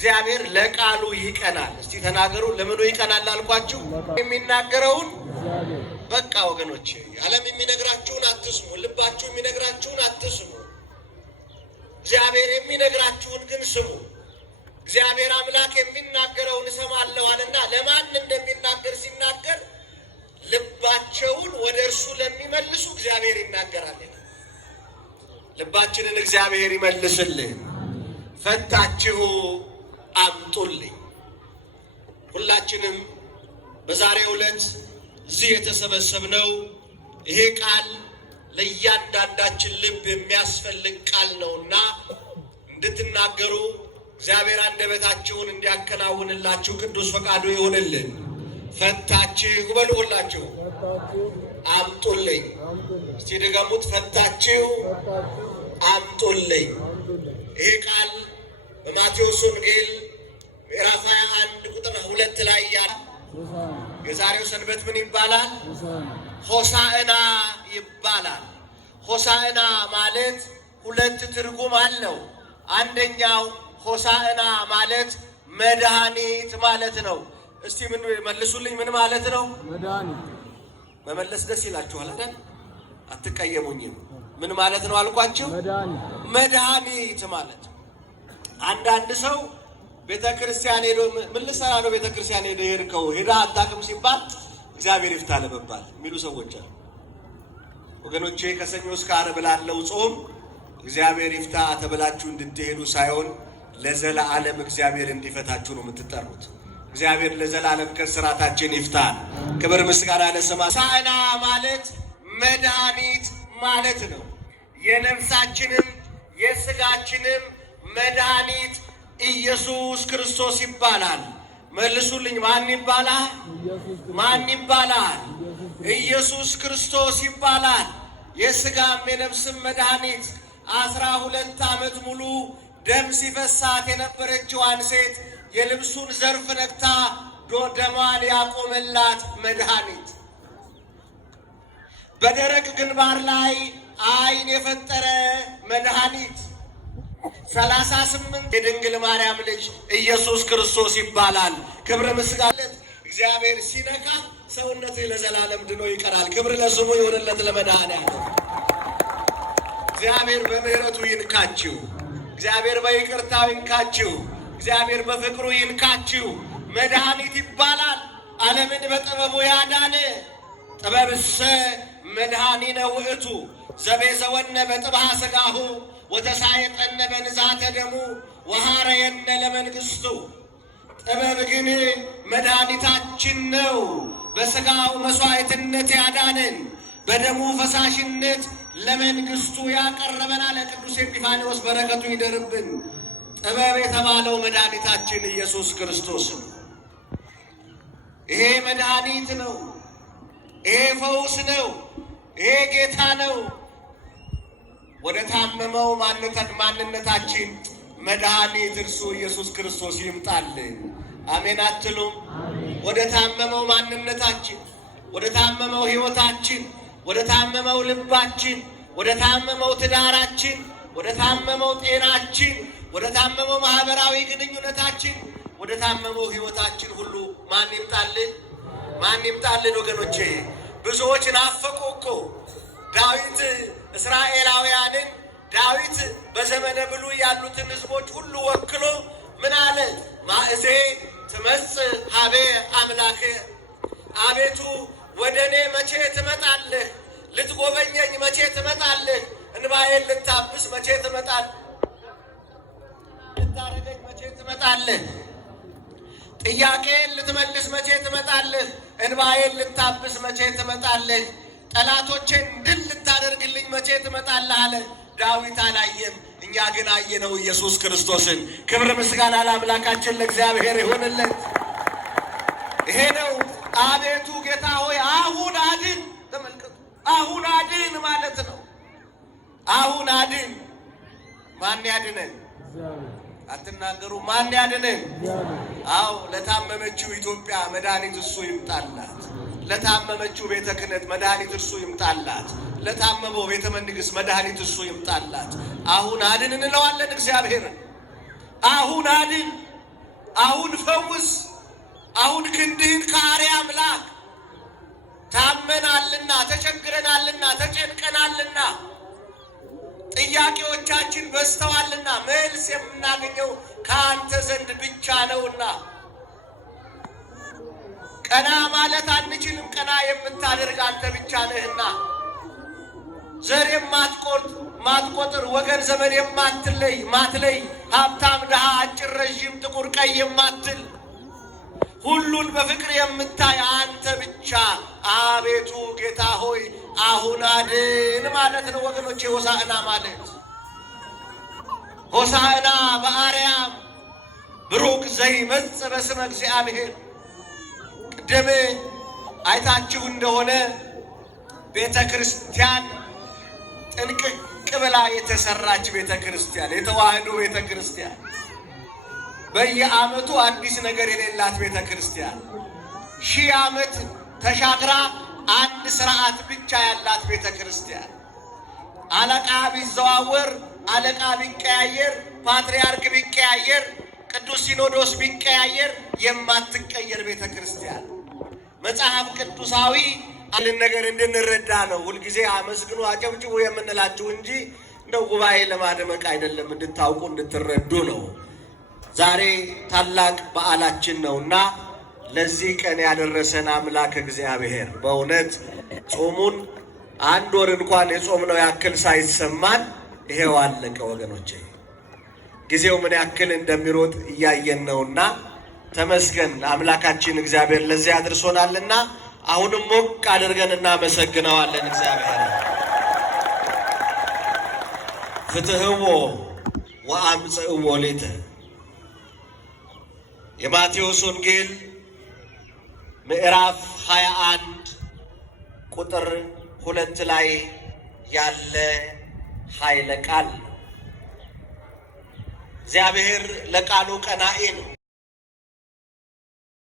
እግዚአብሔር ለቃሉ ይቀናል። እስቲ ተናገሩ። ለምኑ ይቀናል አልኳችሁ? የሚናገረውን በቃ ወገኖቼ፣ ዓለም የሚነግራችሁን አትስሙ፣ ልባችሁ የሚነግራችሁን አትስሙ። እግዚአብሔር የሚነግራችሁን ግን ስሙ። እግዚአብሔር አምላክ የሚናገረውን እሰማለሁ አለና ለማን እንደሚናገር ሲናገር ልባቸውን ወደ እርሱ ለሚመልሱ እግዚአብሔር ይናገራል። ልባችንን እግዚአብሔር ይመልስልን። ፈታችሁ አምጡልኝ። ሁላችንም በዛሬው ዕለት እዚህ የተሰበሰብነው ይሄ ቃል ለእያንዳንዳችን ልብ የሚያስፈልግ ቃል ነውና እንድትናገሩ እግዚአብሔር አንደበታችሁን እንዲያከናውንላችሁ ቅዱስ ፈቃዱ ይሁንልን። ፈታችሁ በሉ ሁላችሁ አምጡልኝ። እስቲ ድገሙት። ፈታችሁ አምጡልኝ። ይሄ ቃል በማቴዎስ ወንጌል ምዕራፍ 21 ቁጥር 2 ላይ ያለ የዛሬው ሰንበት ምን ይባላል? ሆሳዕና ይባላል። ሆሳዕና ማለት ሁለት ትርጉም አለው። አንደኛው ሆሳዕና ማለት መድኃኒት ማለት ነው። እስቲ ምን መልሱልኝ፣ ምን ማለት ነው? መድኃኒት። መመለስ ደስ ይላችኋል አይደል? አትቀየሙኝም። ምን ማለት ነው አልኳችሁ? መድኃኒት ማለት። አንዳንድ ሰው ቤተክርስቲያን ሄዶ ምን ልሰራ ነው ቤተክርስቲያን ሄዶ ሄድከው ሄዳ አታውቅም ሲባል እግዚአብሔር ይፍታ ለመባል የሚሉ ሰዎች አሉ። ወገኖቼ ከሰኞ እስከ ዓርብ ላለው ጾም እግዚአብሔር ይፍታ ተብላችሁ እንድትሄዱ ሳይሆን ለዘላለም እግዚአብሔር እንዲፈታችሁ ነው የምትጠሩት። እግዚአብሔር ለዘላለም ከስራታችን ይፍታን። ክብር ምስጋና ለስሙ። ሆሳዕና ማለት መድኃኒት ማለት ነው። የነፍሳችንም የስጋችንም መድኃኒት ኢየሱስ ክርስቶስ ይባላል። መልሱልኝ። ማን ይባላል? ማን ይባላል? ኢየሱስ ክርስቶስ ይባላል። የስጋም የነፍስም መድኃኒት 12 ዓመት ሙሉ ደም ሲፈሳት የነበረችዋን ሴት የልብሱን ዘርፍ ነክታ ደሟን ያቆመላት መድኃኒት፣ በደረቅ ግንባር ላይ ዓይን የፈጠረ መድኃኒት 38 የድንግል ማርያም ልጅ ኢየሱስ ክርስቶስ ይባላል። ክብር ምስጋና። እግዚአብሔር ሲነካ ሰውነት ለዘላለም ድኖ ይቀራል። ክብር ለስሙ ይሁንለት ለመድኃኒዓለም። እግዚአብሔር በምህረቱ ይንካችሁ። እግዚአብሔር በይቅርታው ይንካችሁ። እግዚአብሔር በፍቅሩ ይንካችሁ። መድኃኒት ይባላል። ዓለምን በጥበቡ ያዳነ ጥበብሰ መድኃኒነ ውእቱ ዘቤዘወነ በጥብሐ ሥጋሁ ወተሳየጠነ በንዛተ ደሙ ወሐረየነ ለመንግሥቱ። ጥበብ ግን መድኃኒታችን ነው። በሥጋው መሥዋዕትነት ያዳነን፣ በደሙ ፈሳሽነት ለመንግሥቱ ያቀረበናል። ለቅዱስ ኤጲፋንዮስ በረከቱ ይደርብን። ጥበብ የተባለው መድኃኒታችን ኢየሱስ ክርስቶስ ነው። ይሄ መድኃኒት ነው። ይሄ ፈውስ ነው። ይሄ ጌታ ነው። ወደ ታመመው ማንነታችን መድኃኒት እርሱ ኢየሱስ ክርስቶስ ይምጣልን። አሜን አትሉም? ወደ ታመመው ማንነታችን፣ ወደ ታመመው ሕይወታችን፣ ወደ ታመመው ልባችን፣ ወደ ታመመው ትዳራችን፣ ወደ ታመመው ጤናችን፣ ወደ ታመመው ማህበራዊ ግንኙነታችን፣ ወደ ታመመው ሕይወታችን ሁሉ ማን ይምጣልን? ማን ይምጣልን? ወገኖቼ ብዙዎች ናፈቁ እኮ ዳዊት እስራኤላውያንን ዳዊት በዘመነ ብሉይ ያሉትን ሕዝቦች ሁሉ ወክሎ ምን አለ? ማእዜ ትመጽእ ሀቤ አምላክ፣ አቤቱ ወደ እኔ መቼ ትመጣለህ? ልትጎበኘኝ መቼ ትመጣለህ? እንባዬን ልታብስ መቼ ትመጣለህ? ልታረገኝ መቼ ትመጣለህ? ጥያቄን ልትመልስ መቼ ትመጣለህ? እንባዬን ልታብስ መቼ ትመጣለህ? ጠላቶቼን ድል ልታደርግልኝ መቼ ትመጣለህ አለ። ዳዊት አላየም፣ እኛ ግን አየነው ኢየሱስ ክርስቶስን። ክብር ምስጋና ለአምላካችን ለእግዚአብሔር ይሁንለት። ይሄ ነው አቤቱ ጌታ ሆይ አሁን አድን። ተመልከቱ፣ አሁን አድን ማለት ነው። አሁን አድን። ማን ያድነን? አትናገሩ። ማን ያድነን? አዎ፣ ለታመመችው ኢትዮጵያ መድኃኒት እሱ ይምጣላት። ለታመመችው ቤተ ክህነት መድኃኒት እርሱ ይምጣላት። ለታመመው ቤተ መንግሥት መድኃኒት እርሱ ይምጣላት። አሁን አድን እንለዋለን እግዚአብሔርን። አሁን አድን። አሁን ፈውስ፣ አሁን ክንድህን ከአርያም ላክ። ታመናልና፣ ተቸግረናልና፣ ተጨንቀናልና፣ ጥያቄዎቻችን በዝተዋልና መልስ የምናገኘው ከአንተ ዘንድ ብቻ ነውና ቀና ማለት አንችልም። ቀና የምታደርግ አንተ ብቻ ነህና ዘር ማትቆጥር ወገን ዘመን ማትለይ ሀብታም ድሃ አጭር ረዥም ጥቁር ቀይ የማትል ሁሉን በፍቅር የምታይ አንተ ብቻ አቤቱ ጌታ ሆይ አሁን አድን ማለት ነው ወገኖቼ። ሆሳዕና ማለት ሆሳዕና በአርያም ብሩክ ዘይመጽእ በስመ እግዚአብሔር። ቅድም አይታችሁ እንደሆነ ቤተ ክርስቲያን ጥንቅቅ ብላ የተሰራች ቤተ ክርስቲያን፣ የተዋህዶ ቤተ ክርስቲያን፣ በየዓመቱ አዲስ ነገር የሌላት ቤተ ክርስቲያን፣ 1000 ዓመት ተሻግራ አንድ ስርዓት ብቻ ያላት ቤተ ክርስቲያን፣ አለቃ ቢዘዋወር፣ አለቃ ቢቀያየር፣ ፓትርያርክ ቢቀያየር፣ ቅዱስ ሲኖዶስ ቢቀያየር የማትቀየር ቤተ ክርስቲያን መጽሐፍ ቅዱሳዊ አንድ ነገር እንድንረዳ ነው። ሁልጊዜ አመስግኑ አጨብጭቡ የምንላችሁ እንጂ እንደው ጉባኤ ለማድመቅ አይደለም፣ እንድታውቁ እንድትረዱ ነው። ዛሬ ታላቅ በዓላችን ነውና ለዚህ ቀን ያደረሰን አምላክ እግዚአብሔር በእውነት ጾሙን 1 ወር እንኳን የጾምነው ያክል ሳይሰማን ይሄው አለቀ ወገኖቼ። ጊዜው ምን ያክል እንደሚሮጥ እያየን ነውና ተመስገን አምላካችን እግዚአብሔር ለዚህ አድርሶናልና አሁንም ሞቅ አድርገን እናመሰግነዋለን እግዚአብሔር። ፍትሕዎ ወአምጽእዎ ሌተ። የማቴዎስ ወንጌል ምዕራፍ 21 ቁጥር 2 ላይ ያለ ኃይለ ቃል። እግዚአብሔር ለቃሉ ቀናኢ ነው።